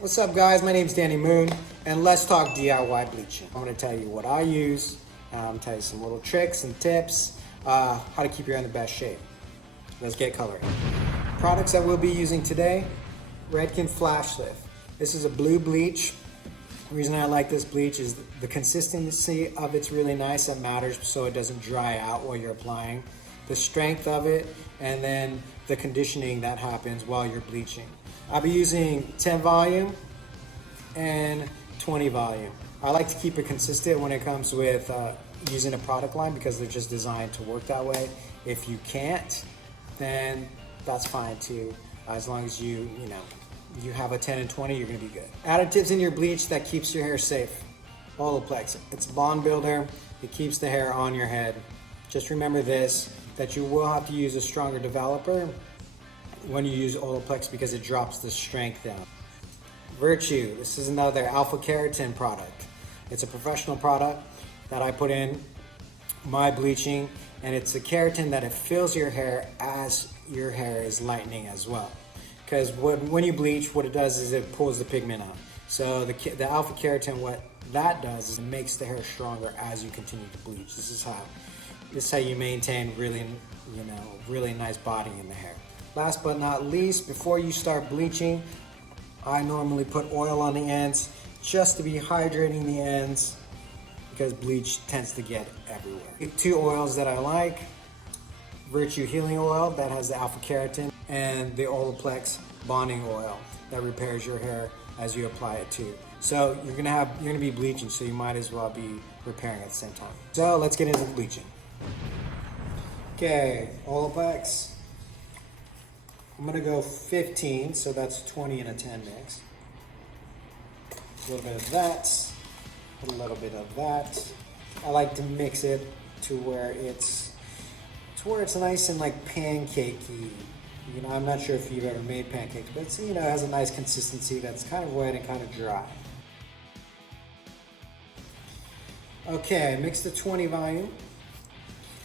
What's up guys, my name is Danny Moon and let's talk DIY bleaching. I'm going to tell you what I use, and I'm going to tell you some little tricks and tips, how to keep your hair in the best shape. Let's get coloring. Products that we'll be using today, Redken Flash Lift. This is a blue bleach. The reason I like this bleach is the consistency of it's really nice. It matters so it doesn't dry out while you're applying. The strength of it, and then the conditioning that happens while you're bleaching. I'll be using 10 volume and 20 volume. I like to keep it consistent when it comes with using a product line because they're just designed to work that way. If you can't, then that's fine too. As long as you have a 10 and 20, you're gonna be good. Additives in your bleach that keeps your hair safe. Olaplex, it's a bond builder. It keeps the hair on your head. Just remember this, that you will have to use a stronger developer when you use Olaplex because it drops the strength down. Virtue, this is another alpha keratin product. It's a professional product that I put in my bleaching, and it's a keratin that it fills your hair as your hair is lightening as well. Because when you bleach, what it does is it pulls the pigment out. So the alpha keratin, what that does is it makes the hair stronger as you continue to bleach. This is how you maintain really nice body in the hair. Last but not least, before you start bleaching, I normally put oil on the ends just to be hydrating the ends because bleach tends to get everywhere. Two oils that I like, Virtue Healing Oil that has the alpha keratin, and the Olaplex bonding oil that repairs your hair as you apply it too. So you're gonna be bleaching, so you might as well be repairing at the same time. So let's get into the bleaching. Okay, Olaplex. I'm gonna go 15, so that's 20 and a 10 mix. A little bit of that, a little bit of that. I like to mix it to where it's nice and like pancakey. I'm not sure if you've ever made pancakes, but it has a nice consistency that's kind of wet and kind of dry. Okay, mix the 20 volume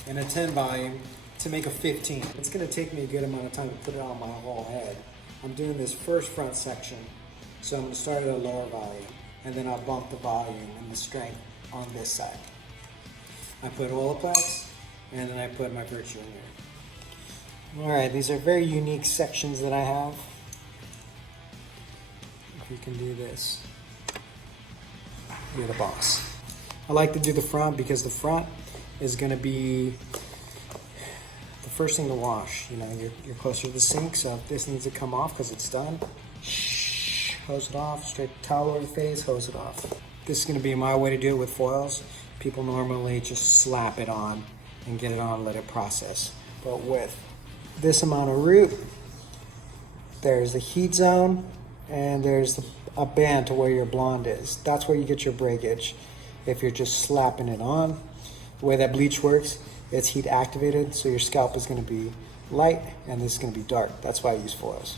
and a 10 volume to make a 15. It's gonna take me a good amount of time to put it on my whole head. I'm doing this first front section, so I'm gonna start at a lower volume, and then I'll bump the volume and the strength on this side. I put Olaplex, and then I put my Virtue in there. All right, these are very unique sections that I have. If you can do this, you're the boss. I like to do the front because the front is gonna be the first thing to wash. You're closer to the sink, so if this needs to come off because it's done, hose it off, straight towel over the face, hose it off. This is gonna be my way to do it with foils. People normally just slap it on and get it on, let it process. But with this amount of root, there's the heat zone, and there's a band to where your blonde is. That's where you get your breakage if you're just slapping it on. The way that bleach works, it's heat activated, so your scalp is going to be light and this is going to be dark. That's why I use foils.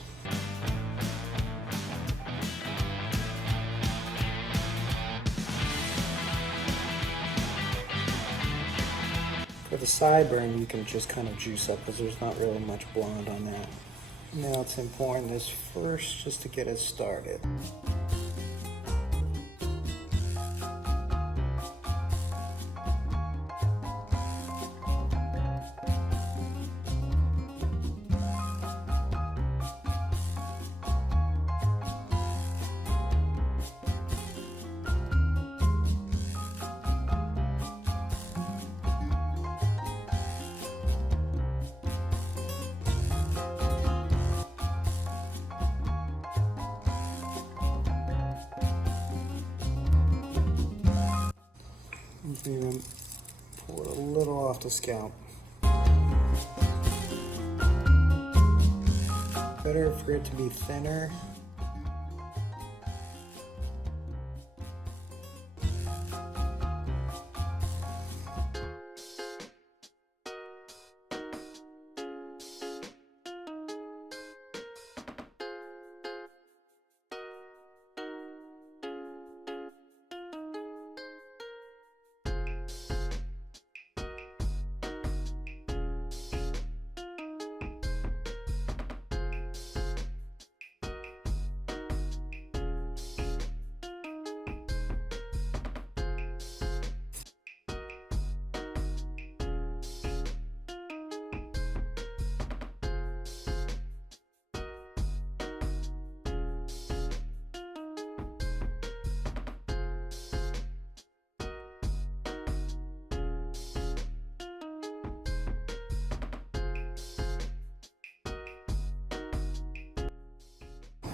For the sideburn, you can just kind of juice up because there's not really much blonde on that. Now it's important this first just to get it started. Even pull it a little off the scalp. Better for it to be thinner.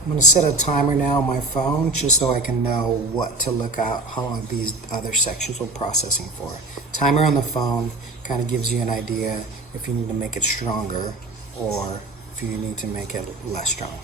I'm gonna set a timer now on my phone just so I can know what to look at, how long these other sections will processing for. Timer on the phone kind of gives you an idea if you need to make it stronger or if you need to make it less strong.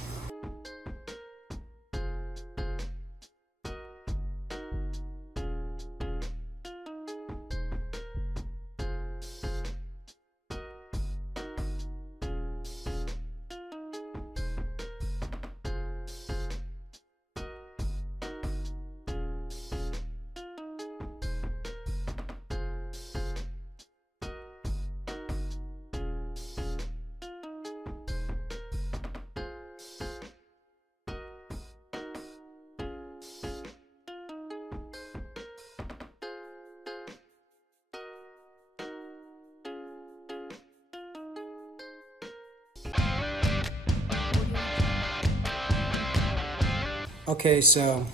Okay, so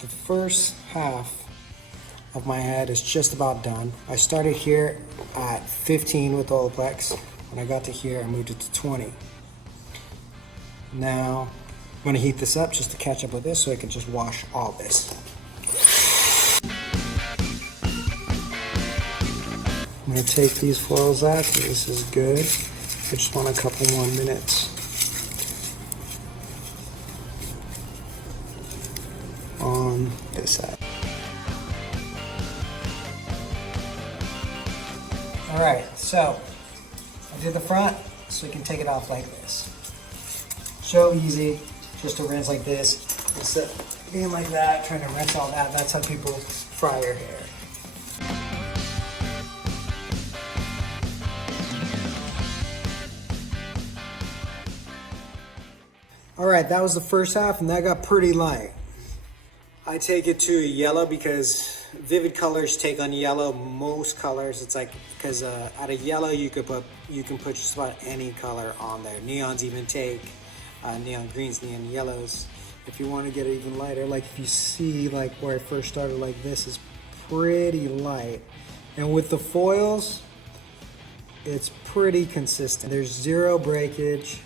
the first half of my head is just about done. I started here at 15 with Olaplex. When I got to here, I moved it to 20. Now, I'm gonna heat this up just to catch up with this so I can just wash all this. I'm gonna take these foils out because this is good. I just want a couple more minutes. On this side. All right, so I did the front, so you can take it off like this. So easy, just to rinse like this. Instead of being like that, trying to rinse all that, that's how people fry your hair. All right, that was the first half, and that got pretty light. I take it to a yellow because vivid colors take on yellow most colors. It's like because out of yellow you can put just about any color on there. Neons even take neon greens, neon yellows. If you want to get it even lighter, like if you see like where I first started, like this is pretty light, and with the foils, it's pretty consistent. There's zero breakage.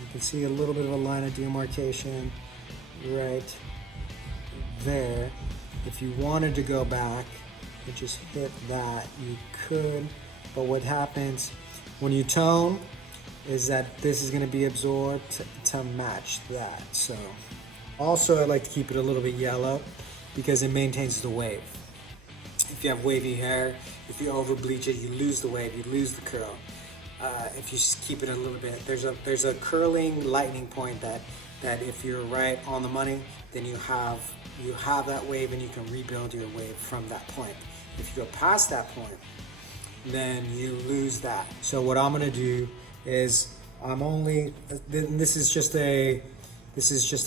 You can see a little bit of a line of demarcation right there. If you wanted to go back and just hit that, you could, but what happens when you tone is that this is going to be absorbed to match that. So also I like to keep it a little bit yellow because it maintains the wave. If you have wavy hair, if you over bleach it, you lose the wave, you lose the curl. If you just keep it a little bit, there's a curling lightening point that if you're right on the money, then you have that wave and you can rebuild your wave from that point. If you go past that point, then you lose that. So what I'm gonna do is this is just a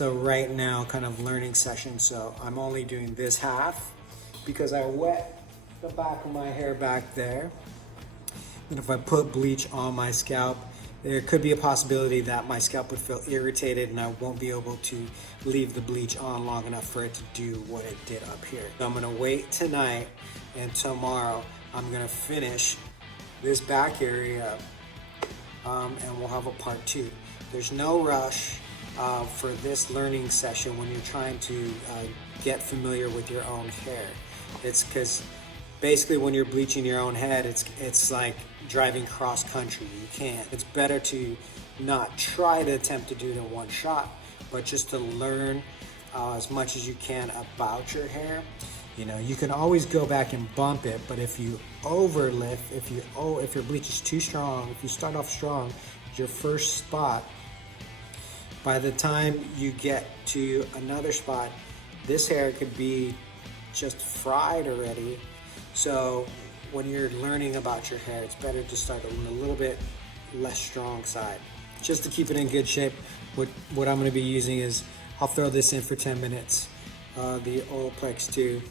right now kind of learning session. So I'm only doing this half because I wet the back of my hair back there. And if I put bleach on my scalp, there could be a possibility that my scalp would feel irritated and I won't be able to leave the bleach on long enough for it to do what it did up here. So I'm gonna wait tonight, and tomorrow I'm gonna finish this back area and we'll have a part 2. There's no rush for this learning session when you're trying to get familiar with your own hair. It's because basically when you're bleaching your own head, it's like driving cross country. You can't. It's better to not try to attempt to do it in one shot, but just to learn as much as you can about your hair. You know, you can always go back and bump it, but if you overlift, if your bleach is too strong, if you start off strong, your first spot, by the time you get to another spot, this hair could be just fried already. So when you're learning about your hair, it's better to start on a little bit less strong side. Just to keep it in good shape, what I'm gonna be using is, I'll throw this in for 10 minutes, the Olaplex 2.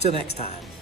Till next time.